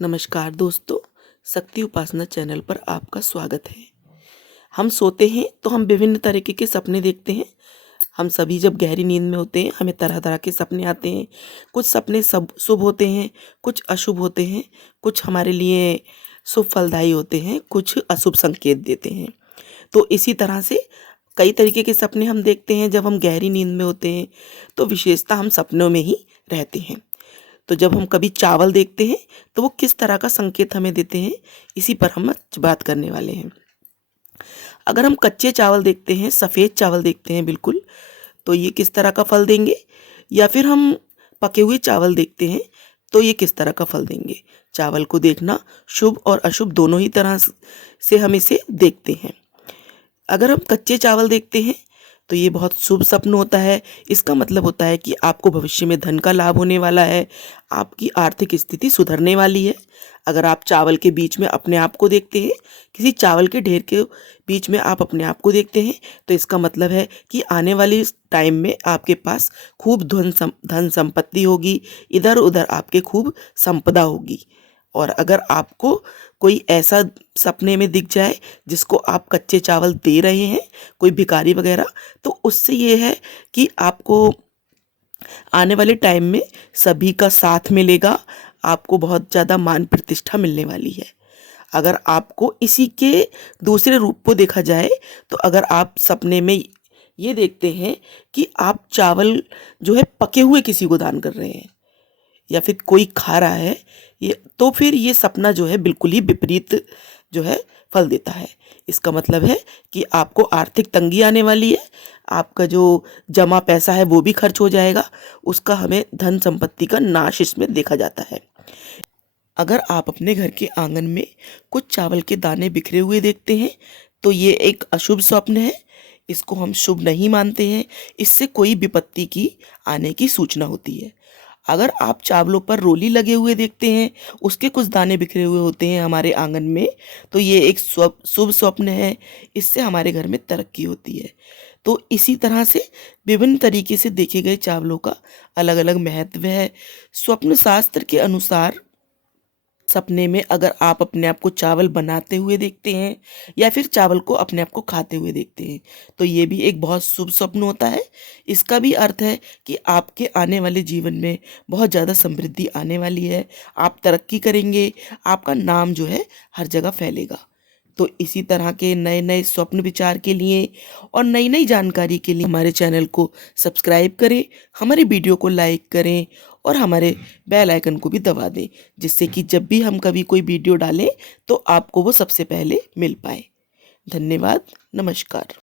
नमस्कार दोस्तों, शक्ति उपासना चैनल पर आपका स्वागत है। हम सोते हैं तो हम विभिन्न तरीके के सपने देखते हैं। हम सभी जब गहरी नींद में होते हैं हमें तरह तरह के सपने आते हैं। कुछ सपने सब शुभ होते हैं, कुछ अशुभ होते हैं, कुछ हमारे लिए शुभ फलदायी होते हैं, कुछ अशुभ संकेत देते हैं। तो इसी तरह से कई तरीके के सपने हम देखते हैं जब हम गहरी नींद में होते हैं। तो विशेषता हम सपनों में ही रहते हैं। तो जब हम कभी चावल देखते हैं तो वो किस तरह का संकेत हमें देते हैं, इसी पर हम आज बात करने वाले हैं। अगर हम कच्चे चावल देखते हैं, सफ़ेद चावल देखते हैं बिल्कुल, तो ये किस तरह का फल देंगे, या फिर हम पके हुए चावल देखते हैं तो ये किस तरह का फल देंगे। चावल को देखना शुभ और अशुभ दोनों ही तरह से हम इसे देखते हैं। अगर हम कच्चे चावल देखते हैं तो ये बहुत शुभ स्वप्न होता है। इसका मतलब होता है कि आपको भविष्य में धन का लाभ होने वाला है, आपकी आर्थिक स्थिति सुधरने वाली है। अगर आप चावल के बीच में अपने आप को देखते हैं, किसी चावल के ढेर के बीच में आप अपने आप को देखते हैं, तो इसका मतलब है कि आने वाली इस टाइम में आपके पास खूब धन संपत्ति होगी, इधर उधर आपके खूब संपदा होगी। और अगर आपको कोई ऐसा सपने में दिख जाए जिसको आप कच्चे चावल दे रहे हैं, कोई भिखारी वगैरह, तो उससे ये है कि आपको आने वाले टाइम में सभी का साथ मिलेगा, आपको बहुत ज़्यादा मान प्रतिष्ठा मिलने वाली है। अगर आपको इसी के दूसरे रूप को देखा जाए, तो अगर आप सपने में ये देखते हैं कि आप चावल जो है पके हुए किसी को दान कर रहे हैं, या फिर कोई खा रहा है, ये तो फिर ये सपना जो है बिल्कुल ही विपरीत जो है फल देता है। इसका मतलब है कि आपको आर्थिक तंगी आने वाली है, आपका जो जमा पैसा है वो भी खर्च हो जाएगा, उसका हमें धन संपत्ति का नाश इसमें देखा जाता है। अगर आप अपने घर के आंगन में कुछ चावल के दाने बिखरे हुए देखते हैं तो ये एक अशुभ स्वप्न है। इसको हम शुभ नहीं मानते हैं, इससे कोई विपत्ति की आने की सूचना होती है। अगर आप चावलों पर रोली लगे हुए देखते हैं, उसके कुछ दाने बिखरे हुए होते हैं हमारे आंगन में, तो ये एक शुभ स्वप्न है, इससे हमारे घर में तरक्की होती है। तो इसी तरह से विभिन्न तरीके से देखे गए चावलों का अलग अलग महत्व है। स्वप्न शास्त्र के अनुसार सपने में अगर आप अपने आप को चावल बनाते हुए देखते हैं या फिर चावल को अपने आप को खाते हुए देखते हैं, तो ये भी एक बहुत शुभ स्वप्न होता है। इसका भी अर्थ है कि आपके आने वाले जीवन में बहुत ज़्यादा समृद्धि आने वाली है, आप तरक्की करेंगे, आपका नाम जो है हर जगह फैलेगा। तो इसी तरह के नए नए स्वप्न विचार के लिए और नई नई जानकारी के लिए हमारे चैनल को सब्सक्राइब करें, हमारी वीडियो को लाइक करें और हमारे बेल आइकन को भी दबा दें, जिससे कि जब भी हम कभी कोई वीडियो डालें तो आपको वो सबसे पहले मिल पाए। धन्यवाद, नमस्कार।